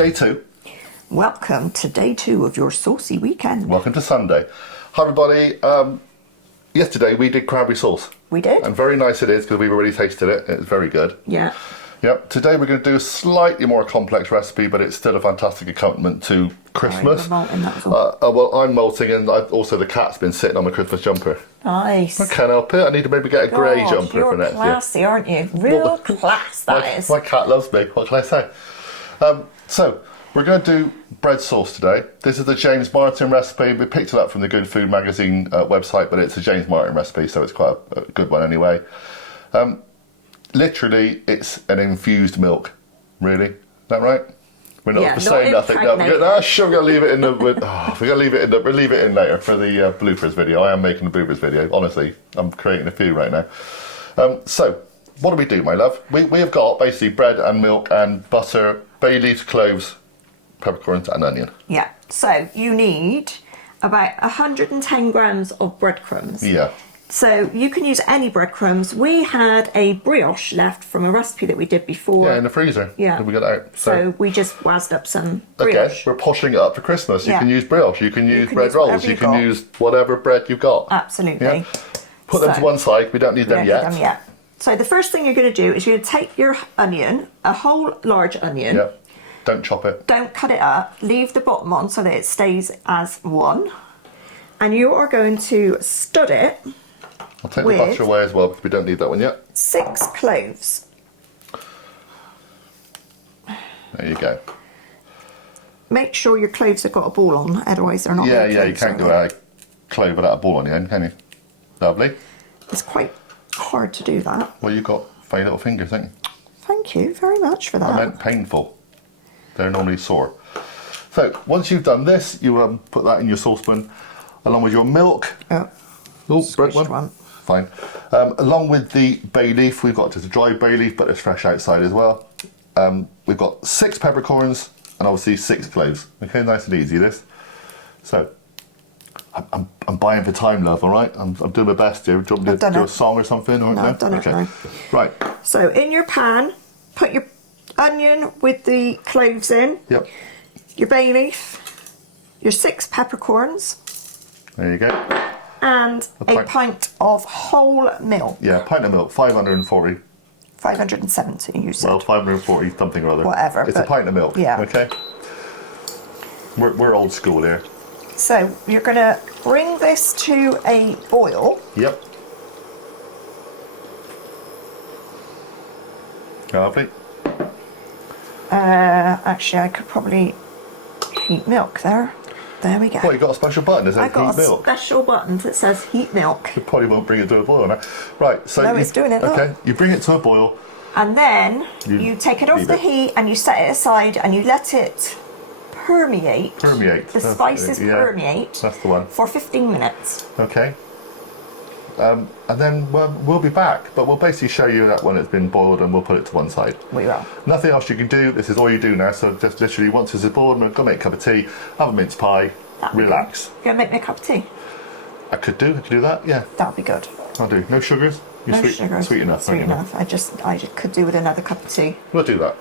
day 2. Welcome to day 2 of your saucy weekend. Welcome to Sunday. Hi everybody. Yesterday we did cranberry sauce. We did. And very nice it is because we've already tasted it. It's very good. Yeah. Yep. Today we're going to do a slightly more complex recipe, but it's still a fantastic accompaniment to Christmas. Right, malting, that's all. Well, I'm malting, and also the cat's been sitting on my Christmas jumper. Nice. I can't help it. I need to maybe get a grey jumper you're for next year. classy, aren't you? Real class, that is. My cat loves me. What can I say? So we're going to do bread sauce today. This is the James Martin recipe. We picked it up from the Good Food Magazine website, but it's a James Martin recipe, so it's quite a good one anyway. Literally, it's an infused milk. Really? Is that right? We're not saying nothing. No, we're going to leave it in the. We're going to leave it in the. We'll leave it in later for the bloopers video. I am making a bloopers video. Honestly, I'm creating a few right now. So, what do we do, my love? We have got basically bread and milk and butter, bay leaves, cloves, peppercorns, and onion. Yeah. So you need about 110 grams of breadcrumbs. Yeah. So you can use any breadcrumbs. We had a brioche left from a recipe that we did before. Yeah, in the freezer. Yeah. We got it out. So we just wazzed up some brioche. Okay, we're poshing it up for Christmas. You can use brioche, you can use bread rolls, you can use whatever bread you've got. Absolutely. Yeah? Put them to one side. We don't need them yet. So the first thing you're going to do is you're going to take your onion, a whole large onion. Yeah. Don't chop it. Don't cut it up. Leave the bottom on so that it stays as one. And you are going to stud it. I'll take the butter away as well because we don't need that one yet. 6 cloves. There you go. Make sure your cloves have got a ball on, otherwise they're not. Yeah, you can't do a clove without a ball on the end, can you? Lovely. It's quite hard to do that. Well, you've got funny little fingers, haven't you? Thank you very much for that. I meant painful. They're normally sore. So once you've done this, you put that in your saucepan along with your milk. Bread one. Fine. Along with the bay leaf, we've got just a dry bay leaf, but it's fresh outside as well. We've got 6 peppercorns and obviously 6 cloves. Okay, nice and easy this. So I'm buying for time, love. All right, I'm doing my best here. Do you want me to do a song or something? Or no, I've done it. Okay. Right. So in your pan, put your onion with the cloves in. Yep. Your bay leaf, your 6 peppercorns. There you go. And a pint of whole milk. Yeah, a pint of milk, 540. 570, you said. Well, 540 something or other. Whatever. It's a pint of milk. Yeah. Okay. We're old school here. So you're going to bring this to a boil. Yep. Lovely. Actually, I could probably heat milk there. There we go. What, you got a special button that says heat milk? I got a special button that says heat milk. You probably won't bring it to a boil now. Right, so no, it's doing it. Okay, you bring it to a boil. And then you take it off the heat and you set it aside and you let it permeate. The spices permeate. That's the one. For 15 minutes. Okay. And then we'll be back, but we'll basically show you that when it's been boiled and we'll put it to one side. We will. Nothing else you can do. This is all you do now. So just literally once it's boiled, I'm going to make a cup of tea, have a mince pie, relax. You're going to make me a cup of tea? I could do that, yeah. That'll be good. I'll do. No sugars? No sugars. Sweet enough. Sweet enough. I just could do with another cup of tea. We'll do that.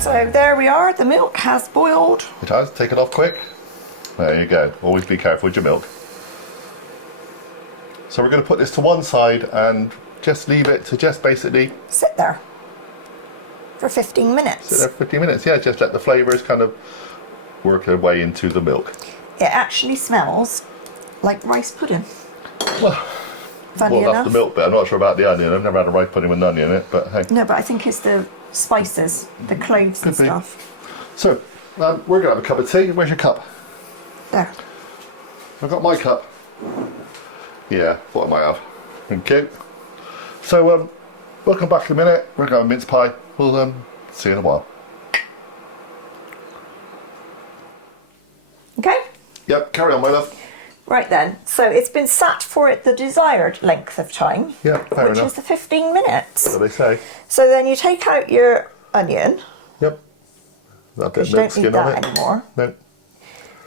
So there we are. The milk has boiled. It has. Take it off quick. There you go. Always be careful with your milk. So we're going to put this to one side and just leave it to just basically sit there for 15 minutes. Sit there for 15 minutes, yeah. Just let the flavours kind of work their way into the milk. It actually smells like rice pudding. Well, that's the milk bit. I'm not sure about the onion. I've never had a rice pudding with an onion in it, but hey. No, but I think it's the spices, the cloves and stuff. So, we're going to have a cup of tea. Where's your cup? There. I've got my cup. Yeah, thought I might have. Thank you. So, we'll come back in a minute. We're going to mince pie. We'll see you in a while. Okay? Yep, carry on, my love. Right then, so it's been sat for the desired length of time. Yeah, fair enough. Which is the 15 minutes. That's what they say. So then you take out your onion. Yep. That bit you don't need that anymore. No.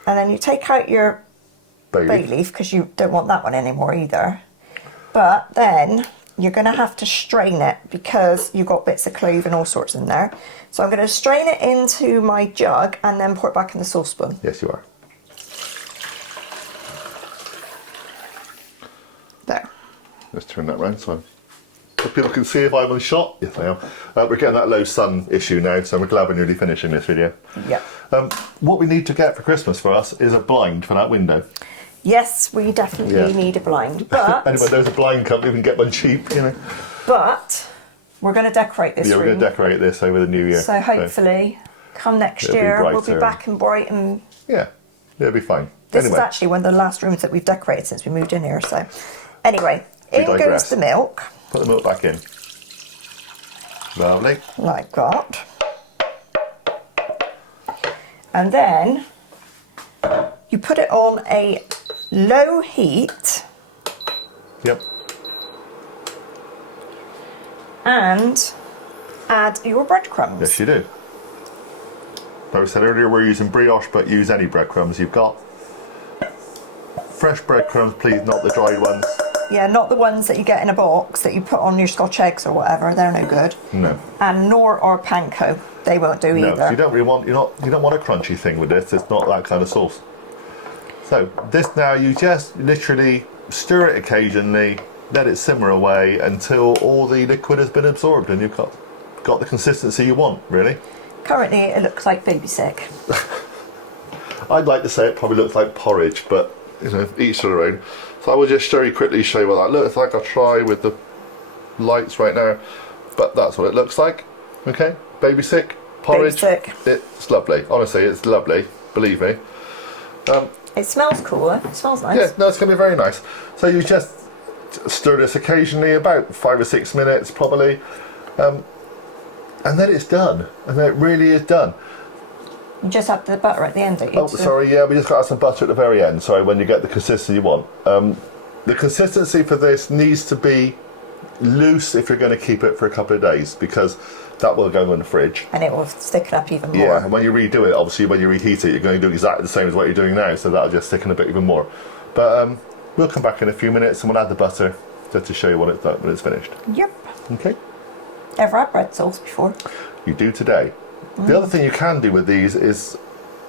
And then you take out your bay leaf because you don't want that one anymore either. But then you're going to have to strain it because you've got bits of clove and all sorts in there. So I'm going to strain it into my jug and then pour it back in the saucepan. Yes, you are. There. Let's turn that round so people can see if I'm on shot. Yes, I am. We're getting that low sun issue now, so we're glad we're nearly finishing this video. Yeah. What we need to get for Christmas for us is a blind for that window. Yes, we definitely need a blind, but... Anyone knows a blind company, we can get one cheap, you know. But we're going to decorate this room. We're going to decorate this over the new year. So hopefully, come next year, we'll be back and bright and... Yeah, it'll be fine. This is actually one of the last rooms that we've decorated since we moved in here, so... Anyway, in goes the milk. Put the milk back in. Lovely. Like that. And then you put it on a low heat. Yep. And add your breadcrumbs. Yes, you do. Like we said earlier, we're using brioche, but use any breadcrumbs you've got. Fresh breadcrumbs, please, not the dried ones. Yeah, not the ones that you get in a box that you put on your Scotch eggs or whatever. They're no good. No. And nor are panko. They won't do either. No, you don't really want you don't want a crunchy thing with this. It's not that kind of sauce. So this now you just literally stir it occasionally, let it simmer away until all the liquid has been absorbed and you've got the consistency you want, really. Currently it looks like baby sick. I'd like to say it probably looks like porridge, but you know, each to their own. So I will just very quickly show you what that looks like. I'll try with the lights right now, but that's what it looks like. Okay, baby sick, porridge. Baby sick. It's lovely. Honestly, it's lovely. Believe me. It smells cool. It smells nice. Yeah, no, it's going to be very nice. So you just stir this occasionally, about 5 or 6 minutes probably, and then it's done. And then it really is done. You just add the butter at the end, don't you? Oh, sorry, yeah, we just got to add some butter at the very end, sorry, when you get the consistency you want. The consistency for this needs to be loose if you're going to keep it for a couple of days, because that will go in the fridge. And it will thicken up even more. Yeah, and when you redo it, obviously when you reheat it, you're going to do exactly the same as what you're doing now, so that'll just thicken a bit even more. But we'll come back in a few minutes and we'll add the butter to show you when it's finished. Yep. Okay. Ever had bread sauce before? You do today. The other thing you can do with these is,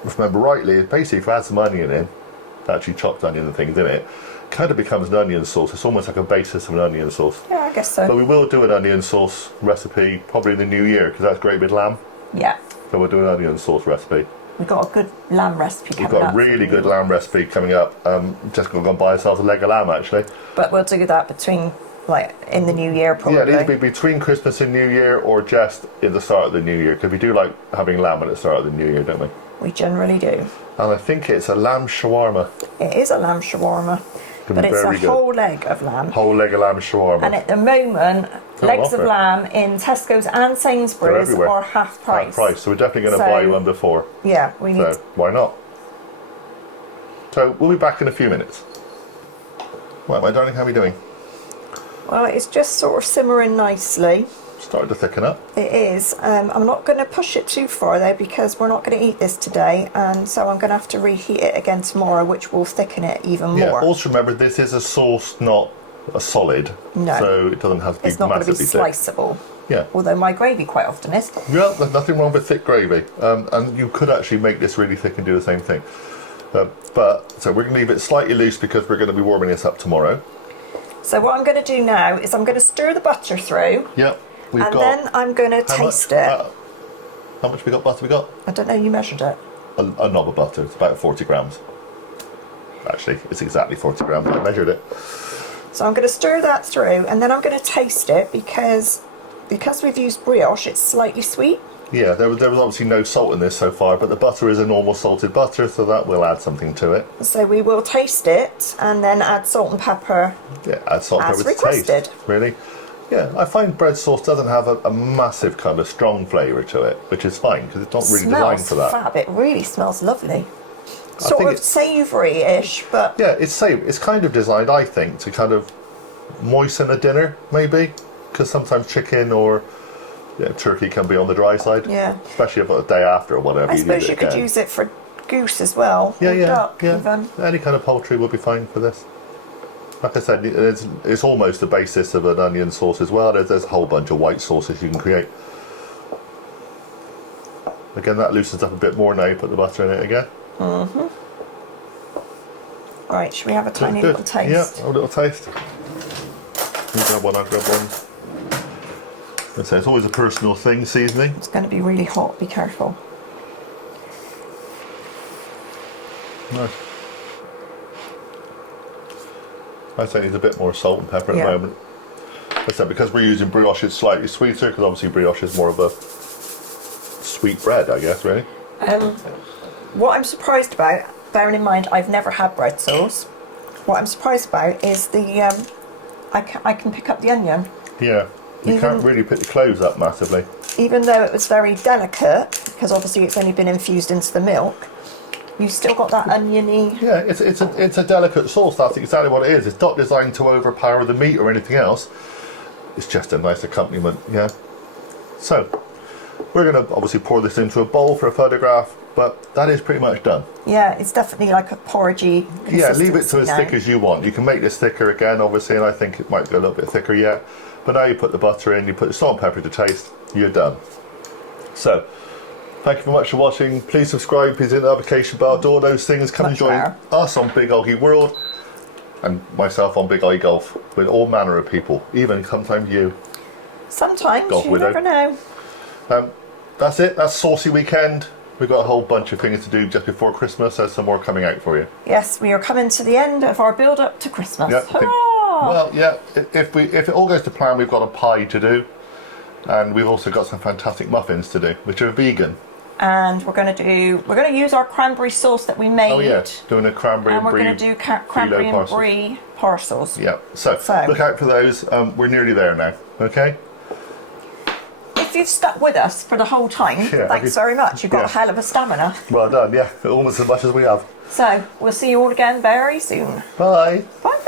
if I remember rightly, is basically if you add some onion in, actually chopped onion and things in it, kind of becomes an onion sauce. It's almost like a basis of an onion sauce. Yeah, I guess so. But we will do an onion sauce recipe probably in the new year, because that's great with lamb. Yeah. So we'll do an onion sauce recipe. We've got a good lamb recipe coming up. We've got a really good lamb recipe coming up. Just going to go and buy ourselves a leg of lamb, actually. But we'll do that between, like, in the new year probably. Yeah, it needs to be between Christmas and New Year, or just at the start of the new year, because we do like having lamb at the start of the new year, don't we? We generally do. And I think it's a lamb shawarma. It is a lamb shawarma. But it's a whole leg of lamb. Whole leg of lamb shawarma. And at the moment, legs of lamb in Tesco's and Sainsbury's are half price. Half price, so we're definitely going to buy one before. Yeah, we need. So why not? So we'll be back in a few minutes. Right, my darling, how are we doing? Well, it's just sort of simmering nicely. Started to thicken up. It is. I'm not going to push it too far though, because we're not going to eat this today, and so I'm going to have to reheat it again tomorrow, which will thicken it even more. Yeah. Also remember, this is a sauce, not a solid. No. So it doesn't have to be massively thick. It's not going to be sliceable. Yeah. Although my gravy quite often is. Well, there's nothing wrong with thick gravy, and you could actually make this really thick and do the same thing. So we're going to leave it slightly loose because we're going to be warming this up tomorrow. So what I'm going to do now is I'm going to stir the butter through. Yep. Then I'm going to taste it. How much butter we got? I don't know, you measured it. A knob of butter. It's about 40 grams. Actually, it's exactly 40 grams. I measured it. So I'm going to stir that through, and then I'm going to taste it because we've used brioche, it's slightly sweet. Yeah, there was obviously no salt in this so far, but the butter is a normal salted butter, so that will add something to it. So we will taste it and then add salt and pepper. Yeah, add salt and pepper as requested. To taste. Really? Yeah, I find bread sauce doesn't have a massive kind of strong flavour to it, which is fine because it's not really designed for that. It smells fab. It really smells lovely. Sort of savoury-ish, but... Yeah, it's kind of designed, I think, to kind of moisten a dinner, maybe, because sometimes chicken or turkey can be on the dry side. Yeah. Especially if the day after or whatever. I suppose you could use it for goose as well. Yeah, or duck, even. Any kind of poultry would be fine for this. like I said, it's almost the basis of an onion sauce as well. There's a whole bunch of white sauces you can create. Again, that loosens up a bit more now you put the butter in it again. Mm-hmm. Right, should we have a tiny little taste? Yeah, a little taste. You grab one, I'll grab one. So it's always a personal thing, seasoning. It's going to be really hot, be careful. Nice. I'd say it needs a bit more salt and pepper at the moment. Like I said, because we're using brioche, it's slightly sweeter, because obviously brioche is more of a sweet bread, I guess, really. What I'm surprised about, bearing in mind I've never had bread sauce, what I'm surprised about is the, I can pick up the onion. Yeah, you can't really pick the cloves up massively. Even though it was very delicate, because obviously it's only been infused into the milk, you've still got that oniony. Yeah, it's a delicate sauce. That's exactly what it is. It's not designed to overpower the meat or anything else. It's just a nice accompaniment. Yeah. So we're going to obviously pour this into a bowl for a photograph, but that is pretty much done. Yeah, it's definitely like a porridgey consistency. Yeah, leave it to as thick as you want. You can make this thicker again, obviously, and I think it might be a little bit thicker yet. But now you put the butter in, you put the salt and pepper to taste, you're done. So, thank you very much for watching. Please subscribe, please hit the notification bell, do all those things. Come and join us on Big OGGIE World and myself on Big OGGIE Golf with all manner of people, even sometimes you. Sometimes, you never know. That's it, that's Saucy Weekend. We've got a whole bunch of things to do just before Christmas. There's some more coming out for you. Yes, we are coming to the end of our build up to Christmas. Yep. Well, yeah, if it all goes to plan, we've got a pie to do. And we've also got some fantastic muffins to do, which are vegan. And we're going to use our cranberry sauce that we made. Oh yeah, doing a cranberry and brie. And we're going to do cranberry and brie parcels. Yeah, so look out for those. We're nearly there now, okay? If you've stuck with us for the whole time, thanks very much. You've got a hell of a stamina. Well done, yeah, almost as much as we have. So, we'll see you all again very soon. Bye. Bye.